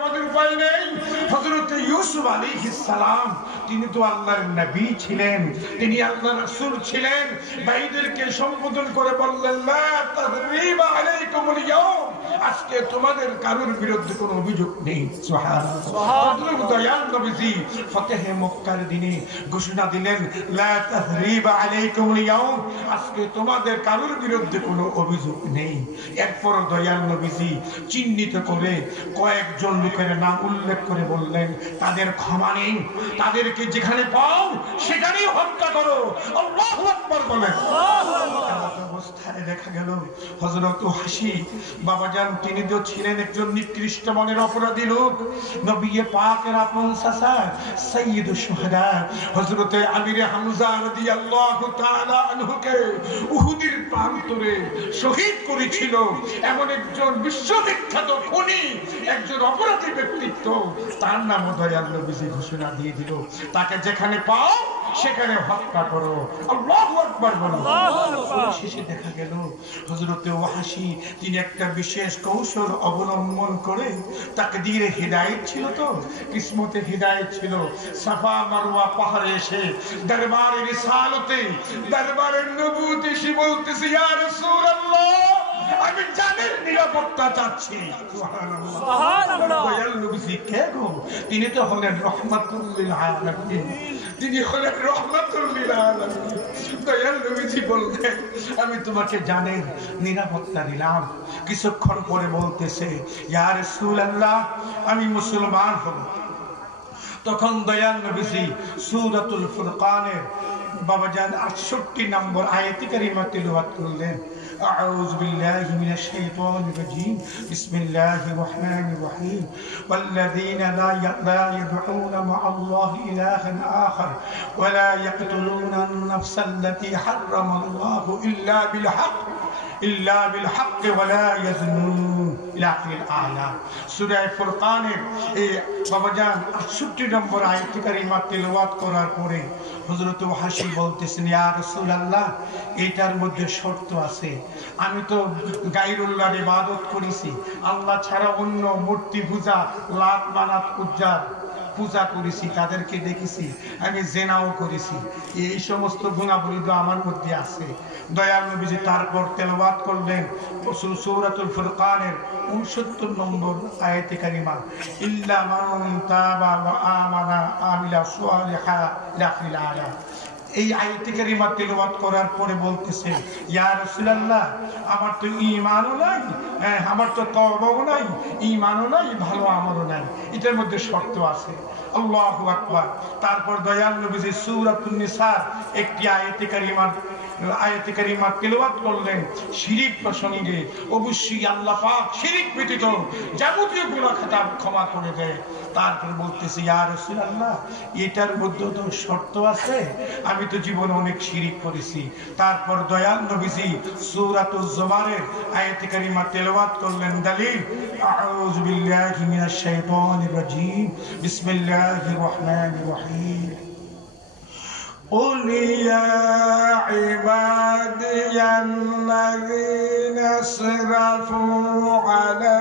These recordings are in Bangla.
আমাদের উপায় নেই। হযরত ইউসুফ আলাইহিস সালাম তিনি তো আল্লাহর নবী ছিলেন, তিনি আল্লাহর রাসূল ছিলেন। ভাইদেরকে সম্বোধন করে বললেন, লা তাযরিবা আলাইকুমুল ইয়াওম, আজকে তোমাদের কারোর বিরুদ্ধে কোনো অভিযোগ নেই। সুবহানাল্লাহ। হযরত দয়াল নবীজি ফতহে মক্কার দিনে ঘোষণা দিলেন, লা তাযরিবা আলাইকুমুল ইয়াওম, আজকে তোমাদের কারোর বিরুদ্ধে কোনো অভিযোগ নেই। এরপর দয়াল নবীজি চিহ্নিত করে কয়েকজন লোকের নাম উল্লেখ করে বললেন, তাদের ক্ষমা নেই, তাদেরকে যেখানে পাও সেখানেই হত্যা করো। আল্লাহু আকবার বলেন। অবস্থায় দেখা গেল হযরত ওয়াহশী বাবাজান তিনি তো ছিলেন একজন নিকৃষ্ট মনের অপরাধী লোক। নবী পাকের আপন চাচা সাইয়্যিদুশ শুহাদা হযরত আমির হামজা রাদিয়াল্লাহু তাআলা আনহুকে উহুদের প্রান্তরে শহীদ করেছিল এমন একজন বিশ্ববিখ্যাত খুনি, একজন অপরাধী ব্যক্তিত্ব, তার নাম দয়াল নবীজি ঘোষণা দিয়ে দিল, তাকে যেখানে পাও সেখানে হত্যা করো। আল্লাহু আকবার বলো। শেষে দেখা গেল হযরত ওয়াহশী তিনি একটা বিশেষ কৌশল অবলম্বন করে, তাকদীরে হিদায়াত ছিল, তো কিসমতে হিদায়াত ছিল, সাফা মারওয়া পাহাড়ে এসে দরবারে রিসালতে দরবারে নবুয়ত এসে বলতেছে, ইয়া রাসূলুল্লাহ আমি জানের নিরাপত্তা চাচ্ছি। সুবহানাল্লাহ সুবহানাল্লাহ। দয়াল নবীজি কে গো? তিনি তো হলেন রাহমাতুল লিল আলামিন, তিনি হলেন রাহমাতুল লিল আলামিন। দয়াল নবীজি বললেন, আমি তোমাকে জানের নিরাপত্তা দিলাম। কিছুক্ষণ পরে বলতেছে, ইয়া রাসূলুল্লাহ আমি মুসলমান হব। তখন দয়াল নবীজি সূরাতুল ফুরকানের বাবাজান 68 নম্বর আয়াত কারিমা তিলাওয়াত করলেন। أعوذ بالله من الشيطان الرجيم بسم الله الرحمن الرحيم والذين لا يدعون مع الله إلها آخر ولا يقتلون النفس التي حرم الله إلا بالحق ولا يزنون إلى آخر الآية। সূরা ফুরকানের এই বাবাজান 68 নম্বর আয়াত কারিমা তিলাওয়াত করার পরে হযরত ওয়াহশী বলতেছেন, ইয়া রাসূলুল্লাহ এটার মধ্যে শর্ত আছে। আমি তো গায়রুল্লাহর ইবাদত করেছি, আল্লাহ ছাড়া অন্য মূর্তি পূজা, লাত মানাত পূজা করেছি, তাদেরকে দেখেছি, আমি জিনাও করেছি, এই সমস্ত গুনাহগুলো তো আমার মধ্যে আছে। দয়াল নবীজি তারপর তেলাওয়াত করলেন সূরাতুল ফুরকানের 69 নম্বর আয়াতে কারিমা, ইল্লা মান তাবা ওয়া আমানা আমিলা সালিহা ইলা আখিরিল আয়াত। এই আয়াতে কারিমা তেলাওয়াত করার পরে বলতেছেন, ইয়া রাসূলুল্লাহ আমার তো ঈমানও নাই, আমার তো তওবাও নাই, ঈমানও নাই, ভালো আমলও নাই, এটার মধ্যে শর্ত আছে। আল্লাহু আকবার। তারপর দয়াল নবীজি সূরাতুন নিসার একটি আয়াতে কারিমা তেলাওয়াত করলেন শিরক প্রসঙ্গে। অবশ্যই আল্লাহ পাক শিরক ব্যতীত যাবতীয় গুনাহ খাতা ক্ষমা করে দেয়। তারপর বলতেছে, ইয়া রাসূলুল্লাহ এটার মধ্যে তো শর্ত আছে, আমি তো জীবনে অনেক শিরক করেছি। তারপর দয়াল নবীজি সূরাতুজ জুমারের আয়াতে কারিমা তেলাওয়াত করলেন। দলিল, আউযু বিল্লাহি মিনাশ শাইতানির রাজীম বিসমিল্লাহির রহমানির রহিম قل يا عبادي الذين اسرفوا على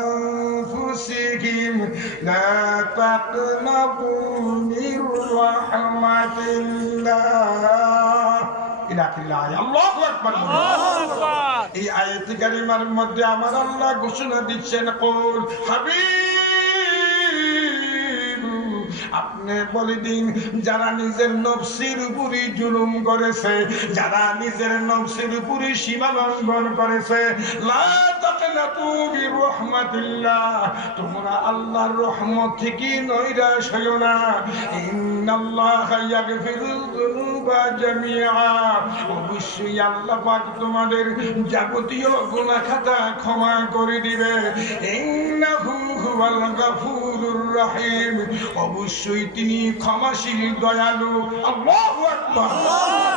أنفسهم لا تقنطوا من رحمة الله إلى آخر الآية। الله أكبر। এই আয়াত কারিমার মধ্যে আমার আল্লাহ ঘোষণা দিচ্ছেন, কুল হাবিব আপনি বলে দিন, যারা নিজের নফসের উপরে জুলুম করেছে, যারা নিজের নফসের উপরে সীমা লঙ্ঘন করেছে, লা তাকনাতু মির রাহমাতিল্লাহ, তোমরা আল্লাহর রহমত থেকে নৈরাশ হইও না। ইন্নাল্লাহা ইয়াগফিরুয যুনুবা জামিআ, অবশ্যই আল্লাহ পাক তোমাদের যাবতীয় গুনাহ খাতা ক্ষমা করে দিবে। ইন্নাহু হুয়াল গাফুরুর রহিম, অবশ্যই তিনি ক্ষমাশীল দয়ালু। আল্লাহু আকবার।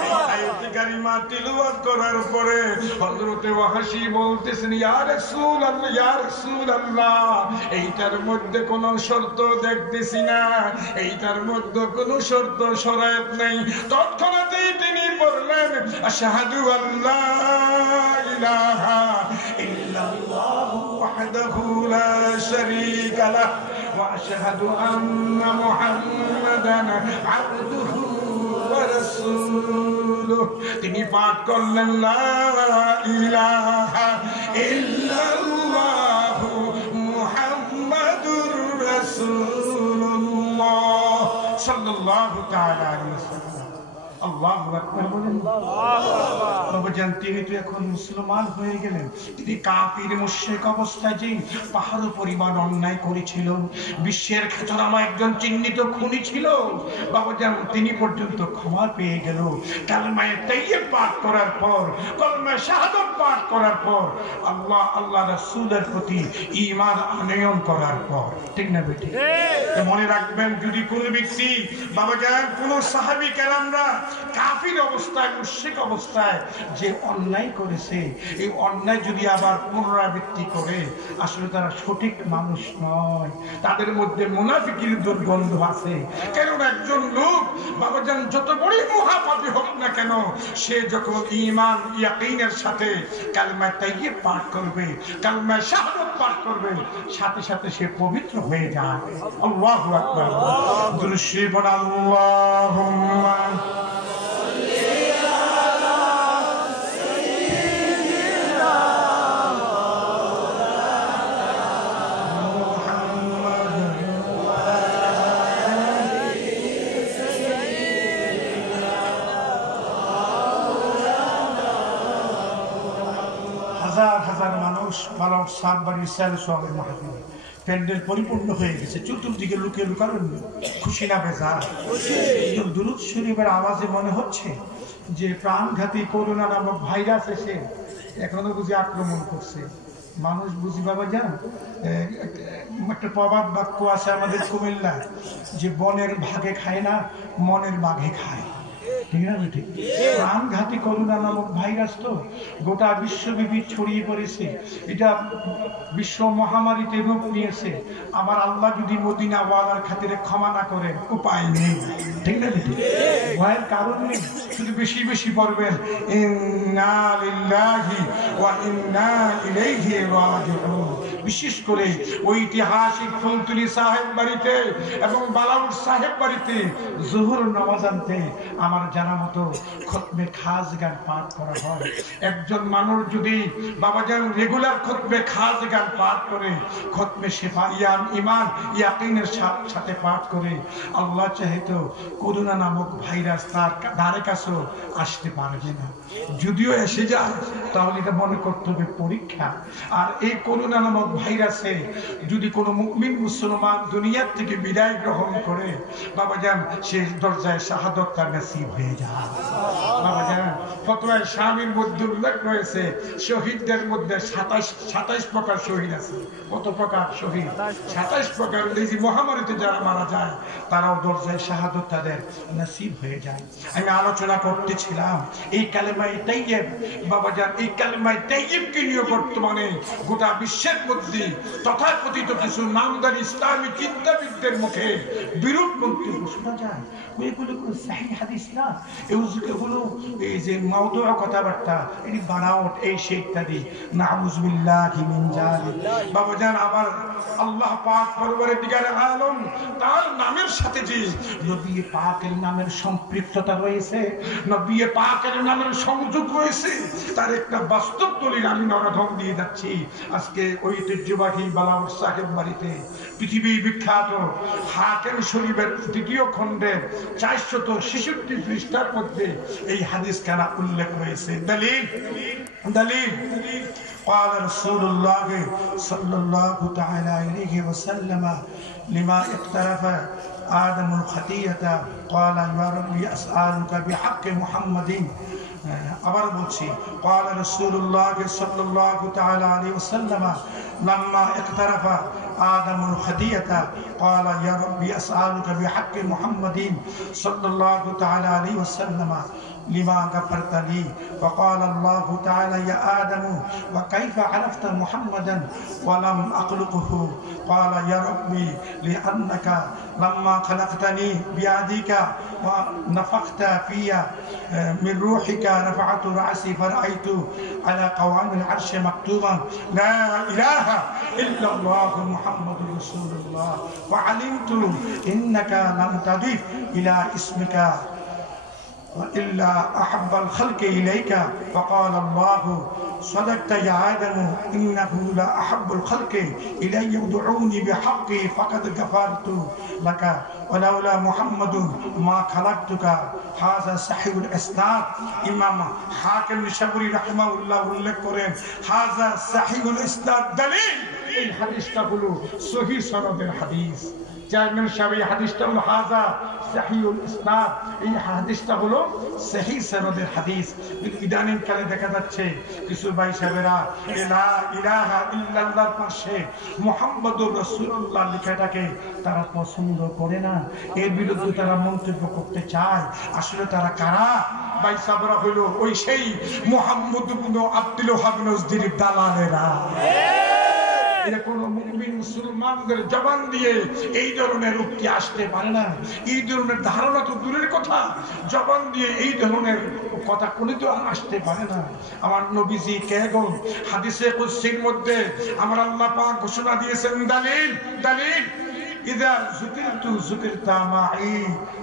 এই আয়াত কারিমা তিলাওয়াত করার পরে হযরত ওয়াহশী বলতেছেন, ইয়া রাসূলুল্লাহ ইয়া রাসূলুল্লাহ এইটার মধ্যে কোনো শর্ত দেখতেছি না, এইটার মধ্যে কোনো শর্ত শরাত নেই। তৎক্ষণাৎই তিনি বললেন, আশহাদু আল্লা ইলাহা ইল্লাল্লাহু وحده لا شريك له وأشهد أن محمدا عبده ورسوله তিনি পাঠ করলেন লা ইলাহা ইল্লাল্লাহ মুহাম্মাদুর রাসূলুল্লাহ সাল্লাল্লাহু তাআলা আলাইহি ওয়াসাল্লাম। আল্লাহু আকবার বলেন। বাবাজান তিনি তো এখন মুসলমান হয়ে গেলেন, তিনি কাফির মুশরিক অবস্থায় যে পাহাড় পরিমাণ অন্যায় করেছিল, বিশ্বের খ্যাতনামা একজন চিহ্নিত খুনি ছিল বাবাজান, তিনি পর্যন্ত ক্ষমা পেয়ে গেল কালেমায়ে তাইয়্যিব পাঠ করার পর, কালেমায়ে শাহাদাত পাঠ করার পর, আল্লাহ রাসূলের প্রতি ঈমান আনয়ন করার পর। ঠিক না বেটি? মনে রাখবেন, যদি কোনো ব্যক্তি বাবাজান কোন সাহাবী কেরামরা কাফির অবস্থায় মুশরিক অবস্থায় যে অন্যায় করেছে, এই অন্যায় যদি আবার পুনরাবৃত্তি করে, আসলে তারা সঠিক মানুষ নয়, তাদের মধ্যে মুনাফিকের দুর্গন্ধ আছে। কারণ একজন লোক বাবাজান যত বড়ই মহাপাপী হোক না কেন, সে যখন ঈমান ইয়াকিনের সাথে কালেমা তাইয়্যিব পাঠ করবে, কালেমা শাহাদাত পাঠ করবে, সাথে সাথে সে পবিত্র হয়ে যায়। আল্লাহু আকবার। দুরূদ শরীফ পড়ুন। আল্লাহুম্মা হাজার মানুষ বালাউট সাত বাড়ির স্যার সোহাগের মাহফিল, প্যান্ডেল পরিপূর্ণ হয়ে গেছে, চতুর্দিকে লুকিয়ে লুকানো, খুশি না বেজার? দুরূদ শরীফের আওয়াজে মনে হচ্ছে যে প্রাণঘাতী করোনা নামক ভাইরাস এসে এখনো বুঝি আক্রমণ করছে। মানুষ বুঝি বাবাজান, একটা প্রবাদ বাক্য আছে আমাদের কুমিল্লা, যে বনের ভাগে খায় না, মনের বাঘে খায়। ঠিক না বেটি? প্রাণঘাতী করোনা নামক ভাইরাস তো গোটা বিশ্বব্যাপী ছড়িয়ে পড়েছে, এটা বিশ্ব মহামারীতে রূপ নিয়েছে। আমার আল্লাহ যদি মদিনা ওয়ালার খাতিরে ক্ষমা না করেন, উপায় নেই। ঠিক না বেটি? ভয়ের কারণ নেই, শুধু বেশি বেশি পড়বেন ইন্না লিল্লাহি ওয়া ইন্না ইলাইহি রাজিউন। বিশেষ করে ঐতিহাসিক ফুলতুলি সাহেব বাড়িতে এবং বালাউট সাহেব বাড়িতে জোহর নামাজ আনতে আমার জানা মতো খতমে খাস গান পাঠ করা হয়। একজন মানুষ যদি বাবাজান রেগুলার খতমে খাস গান পাঠ করে, খতমে শিফা ঈমান ইয়াকিনের সাথে পাঠ করে, আল্লাহ চাহে তো করোনা নামক ভাইরাস তার ধারে কাছেও আসতে পারবে না। যদিও এসে যায় তাহলে এটা মনে করতে হবে পরীক্ষা। আর এই করোনা নামক ভাইরাসে যদি কোনো মুমিন মুসলমান দুনিয়ার থেকে বিদায় গ্রহণ করে বাবাজান, সে দরজায় শাহাদাত তার নসিব হয়ে যায়। বাবাজান ফতোয়ায়ে শামীর মধ্যে উল্লেখ রয়েছে, শহীদদের মধ্যে 27 প্রকার শহীদ আছে। কত প্রকার শহীদ? 27 প্রকার। এই যে মহামারীতে যারা মারা যায় তারাও দরজায় শাহাদাত তাদের নসিব হয়ে যায়। আমি আলোচনা করতেছিলাম এই কালেমায়ে তাইয়্যিব বাবাজান, এই কালেমায়ে তাইয়্যিবকে নিয়ে বর্তমানে গোটা বিশ্বের মধ্যে তথাকথিত কিছু নামদারি ইসলামী চিন্তাবিদদের মুখে বিরূপ মন্তব্য শোনা যায়। এগুলো কোনো সহিহ হাদিস না, এগুলো এই যে মাউদুআ কথাবার্তা, এটি বানাওয়াট, এই সেই ইত্যাদি। নাউযুবিল্লাহি মিন যালিক। বাবাজান আবার আল্লাহ পাক পরওয়ারদিগারে আলম তার নামের সাথে যে নবী পাকের নামের সম্পৃক্ততা রয়েছে, নবী পাকের নামের সংযোগ রয়েছে, তার একটা বাস্তব দলিল আমি নরধম দিয়ে যাচ্ছি। আজকে ঐতিহ্যবাহী বালাউট সাহেব বাড়িতে পৃথিবী বিখ্যাত হাকিম শরীফের 2য় খণ্ডের 466 পৃষ্ঠার মধ্যে এই হাদিস খানা উল্লেখ রয়েছে। দলিল قال رسول الله صلى الله تعالى عليه وسلم لما اقترف آدم الخطيئة قال يا ربي أسألك بحق محمد আবার বলছি قال رسول الله صلى الله تعالى عليه وسلم لما اقترف آدم الخطيئة قال يا ربي أسألك بحق محمد صلى الله تعالى عليه وسلم لما غفرت لي. وقال الله تعالى يا آدم وكيف عرفت محمدا ولم أخلقه؟ قال يا ربي لأنك لما خلقتني بيدك ونفخت في من روحك رفعت رأسي فرأيت على قوام العرش مكتوبا لا إله إلا الله محمد رسول الله وعلمت إنك لم تضف إلى اسمك إلا أحب الخلق إليك. فقال الله صدقت يا آدم إنه لا أحب الخلق إلي يدعوني بحقي فقد غفرت لك ولولا محمد ما خلقتك. هذا صحيح الإسناد. إمام حاكم النسابوري رحمه الله উল্লেখ করেন هذا صحيح الإسناد دليل এই হাদিসটা হলো সহিহ সনদের হাদিস। চেয়ারম্যান সাহেব এই হাদিসটা হলো হাজা সহিহুল ইসনাদ, এই হাদিসটা হলো সহিহ সনদের হাদিস। ইদানিং কালে দেখা যাচ্ছে কিছু ভাই সাহেবেরা লা ইলাহা ইল্লাল্লাহর পাশে মুহাম্মাদুর রাসূলুল্লাহ লেখাটাকে তারা পছন্দ করে না, এর বিরুদ্ধে তারা মন্তব্য করতে চায়। আসলে তারা কারা? ভাই সাহেবরা হলো ওই সেই মুহাম্মদ ইবনে আব্দুল ওয়াহাব নজদির দালালেরা। এরা কোন মুমিন মুসলমানদের জবান দিয়ে এই ধরনের উক্তি আসতে পারে না, এই ধরনের ধারণা তো দূরের কথা, জবান দিয়ে এই ধরনের কথা কোনোদিন তো আসতে পারে না। আমার নবীজি কে গো? হাদিসে কুদসির মধ্যে আমার আল্লাহ পাক ঘোষণা দিয়েছেন দালিল দালিল ইদা যুকিরতু যুকিরতা মাই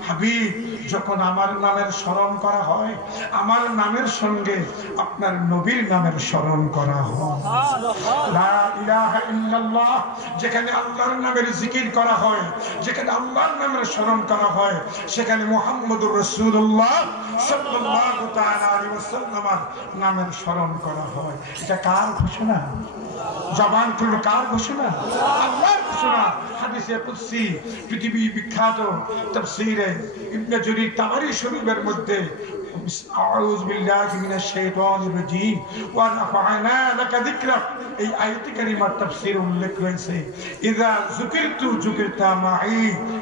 হাবিব, যখন আমার নামের স্মরণ করা হয় আমার নামের সঙ্গে আপনার নবীর নামের স্মরণ করা হয়। লা ইলাহা ইল্লাল্লাহ, যেখানে আল্লাহর নামের জিকির করা হয়, যেখানে আল্লাহর নামের স্মরণ করা হয়, সেখানে মুহাম্মদুর রাসূলুল্লাহ সাল্লাল্লাহু তাআলা আলাইহি ওয়াসাল্লামের নামের স্মরণ করা হয়। এটা কার ঘোষণা? জবান খুলে কার ঘোষণা? আল্লাহর ঘোষণা। হাদিসে কুদসি পৃথিবী বিখ্যাত তাফসীরে ইবনে জরীর তাবারী শরীফের মধ্যে আউযু বিল্লাহি মিনাশ শাইতানির রাজীম ওয়া রাফা'না লাকা যিকরাক এই আয়াত কারিমার তাফসীরে উল্লেখ রয়েছে ইযা যুকিরতু যুকিরতা মাই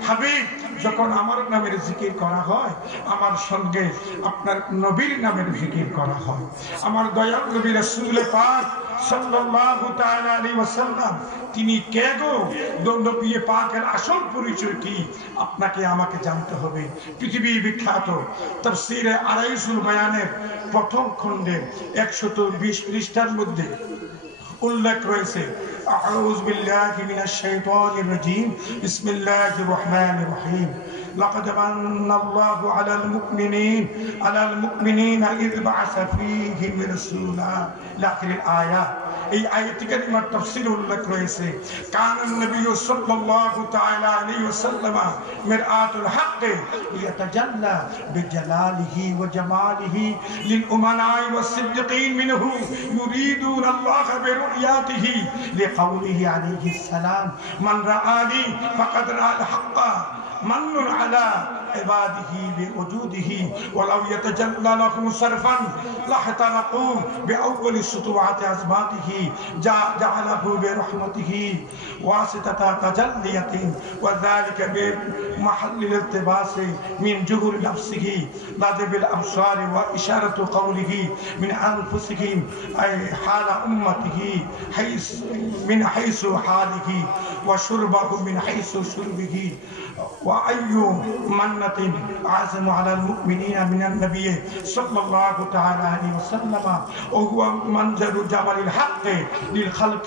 হাবিব, যখন আমার নামের জিকির করা হয় আমার সঙ্গে আপনার নবীর নামের জিকির করা হয়। আমার দয়াল নবী রাসূল পাক সাল্লাল্লাহু তাআলা আলাইহি ওয়াসাল্লাম তিনি কে গো? নবী পাকের আসল পরিচয় কি আপনাকে আমাকে জানতে হবে। পৃথিবী বিখ্যাত তাফসীরে আরাইসুল বায়ানের প্রথম খণ্ডে 120 পৃষ্ঠার মধ্যে উল্লেখ রয়েছে আউযু বিল্লাহি মিনাশ শাইতানির রাজীম বিসমিল্লাহির রহমানির রহিম لقد من الله على المؤمنين إذ بعث فيهم رسولا لآخر الآيات। এই আয়াত কারিমার তাফসীর উল্লেখ রয়েছে কানান নবী সাল্লাল্লাহু তাআলা আলাইহি ওয়াসাল্লাম মিরআতুল হক ইয়াতাজাল্লা বিজালালিহি ওয়া জামালিহি লিল উমানা'i ওয়াস সিদ্দিকিন মিনহু ইউরিদুন আল্লাহ বিরুয়াতিহি লিকাউলিহি আলাইহিস সালাম মান রাআনি ফাকাদ রাআল হাক্কা মান্নুন আলা عباده بوجوده ولو يتجلى له صرفا لاحترقوا بأول سطوعات أزماته جعله برحمته واسطة تجلية وذلك بمحل الالتباس من جهل نفسه لذب الأبصار وإشارة قوله من أنفسهم أي حال أمته من حيث حاله وشربه من حيث شربه وأي منة أعظم على المؤمنين من النبي صلى الله تعالى عليه وسلم وهو منزل جبل الحق للخلق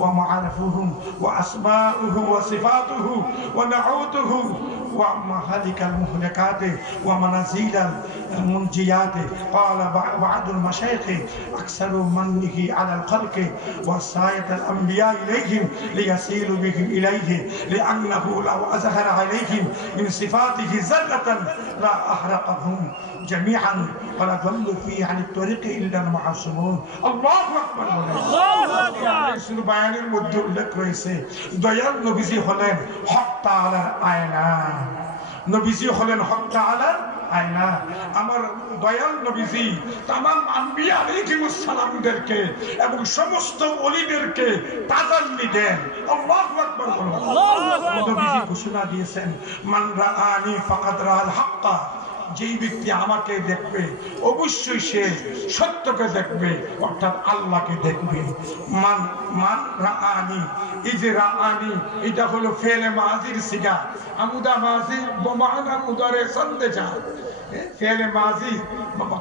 ومعارفهم وأسماؤه وصفاته ونعوته ومهلك المهلكات ومنازل المنجيات. قال بعض المشايخ أكثر منه على الخلق وصاية الأنبياء إليهم ليصلوا بهم إليه لأنه لو أظهر عليهم من صفاته ذرة لا أحرقهم جميعا ولا ضلوا فيه عن الطريق إلا المعصومون. الله أكبر. الله أكبر. বায়ানের মধ্যে উল্লেখ রয়েছে দয়াল নবীজি হলেন হক তাআলার আয়না। নবীজি হলেন হক তাআলার আয়না। আমার দয়াল নবীজি तमाम আম্বিয়া আলাইহিমুস সালামদেরকে এবং সমস্ত ওলিদেরকে তাজাল্লি দেন। আল্লাহু আকবার। নবীজি ঘোষণা দিয়েছেন মান রাআনি ফাকাদ রাআল হাক্কা যেই ব্যক্তি আমাকে দেখবে অবশ্যই সে সত্যকে দেখবে, অর্থাৎ আল্লাহকে দেখবে। মান মান রাআনি, এই যে রাআনি এটা হলো ফেলে মাজির সিগা, আমুদা মাজি বমানা মুদারে সন্দেশা। ফেলে মাজি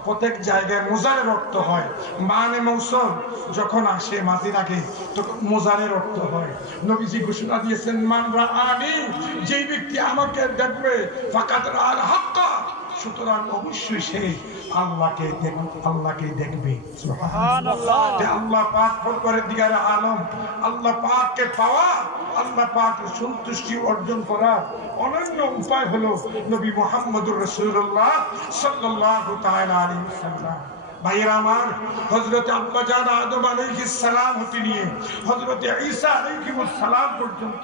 প্রত্যেক জায়গায় মুজারের অর্থ হয়, মানে মৌসুম যখন আসে মাজির আগে তখন মুজারের অর্থ হয়। নবীজি ঘোষণা দিয়েছেন মান রাআনি, যেই ব্যক্তি আমাকে দেখবে ফাকাদ রাআল হাক্কা, সুতরাং অবশ্যই সে আল্লাহকে দেখবে। সুবহানাল্লাহ। আল্লাহ পাক পরওয়ারদিগার আলম, আল্লাহ পাককে পাওয়া, আল্লাহ পাকের সন্তুষ্টি অর্জন করার অনন্য উপায় হলো নবী মুহাম্মদুর রাসূলুল্লাহ সাল্লাল্লাহু তাআলা আলাইহি ওয়াসাল্লাম। ভাইয়েরা আমার, হযরত আব্বাজান আদম আলাইহিস সালাম হতে নিয়ে হযরত ঈসা আলাইহিস সালাম পর্যন্ত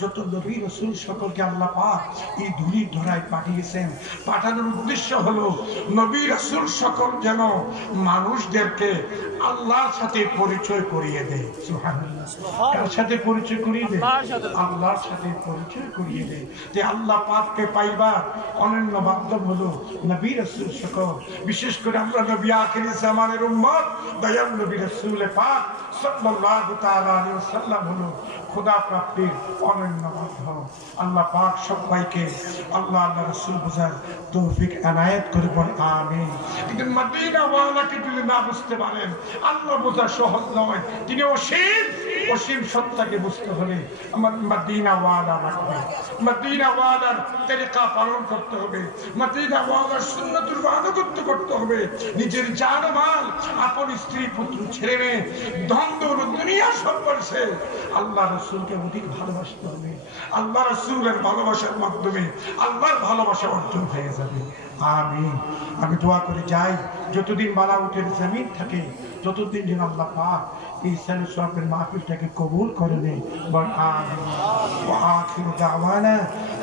যত নবী রাসূল সকলকে আল্লাহ পাক এই ধুলির ধরায় পাঠিয়েছেন, পাঠানোর উদ্দেশ্য হলো নবী রাসূল সকল যেন মানুষদেরকে আল্লাহর সাথে পরিচয় করিয়ে দেয়। সুবহানাল্লাহ। কার সাথে পরিচয় করিয়ে দেয়? আল্লাহর সাথে পরিচয় করিয়ে দেয়। যে আল্লাহ পাককে পাইবার অনন্য মাধ্যম হলো নবী রাসূল সকল, বিশেষ করে আমরা নবী আখিরি জামানের উম্মত দয়াল নবী রাসূল পাক সাল্লাল্লাহু তাআলা আলাইহি ওয়াসাল্লাম হলো খোদা প্রাপ্তির অনন্য মাধ্যম। আল্লাহ পাক সবাইকে আল্লাহ রাসূল বুঝার তৌফিক এনায়েত করে বলেন আমিন। কিন্তু মদিনা ওয়ালাকে যদি না বুঝতে পারেন, আল্লাহ বোঝা সহজ নয়। তিনি অসীম সত্তাকে বুঝতে হলে আমার মদিনা ওয়ালা লাগবে, মদিনা ওয়ালার তরিকা পালন করতে হবে, মদিনা ওয়ালার সুন্নতের আনুগত্য করতে হবে। নিজের জান মাল, আপন স্ত্রী পুত্র ছেলে মেয়ে ধন দৌলত দুনিয়া সম্পর্কে আল্লাহ রাসূলকে অধিক ভালোবাসতে হবে। আল্লাহ রাসূলের ভালোবাসার মাধ্যমে আল্লাহর ভালোবাসা অর্জন হয়ে যাবে। আমিন। আমি দোয়া করে যাই, যতদিন বালাউটের জমিন থাকে ততদিন যেন আল্লাহ পাক এই সালাতের মাহফিলটাকে কবুল করে নেয়। বল আমিন। ওয়া আখিরু দাওয়ানা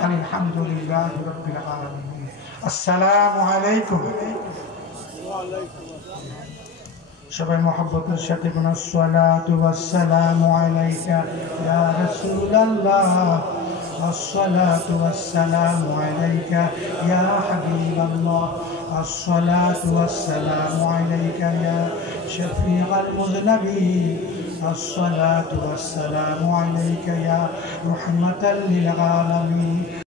আলহামদুলিল্লাহি রাব্বিল আলামিন। আসসালামু আলাইকুম। সবাই মহব্বতের সাথে কোন আসসালাতু ওয়াসসালামু আলাইকা ইয়া রাসূলুল্লাহ, আসসালাতু ওয়াসসালামু আলাইকা ইয়া হাবিবাল্লাহ, আসসালাতু ওয়াসসালামু আলাইকা ইয়া শফিউল মুযনিবিন, আসসালাতু ওয়াসসালামু আলাইকা ইয়া রাহমাতাল লিল আলামিন।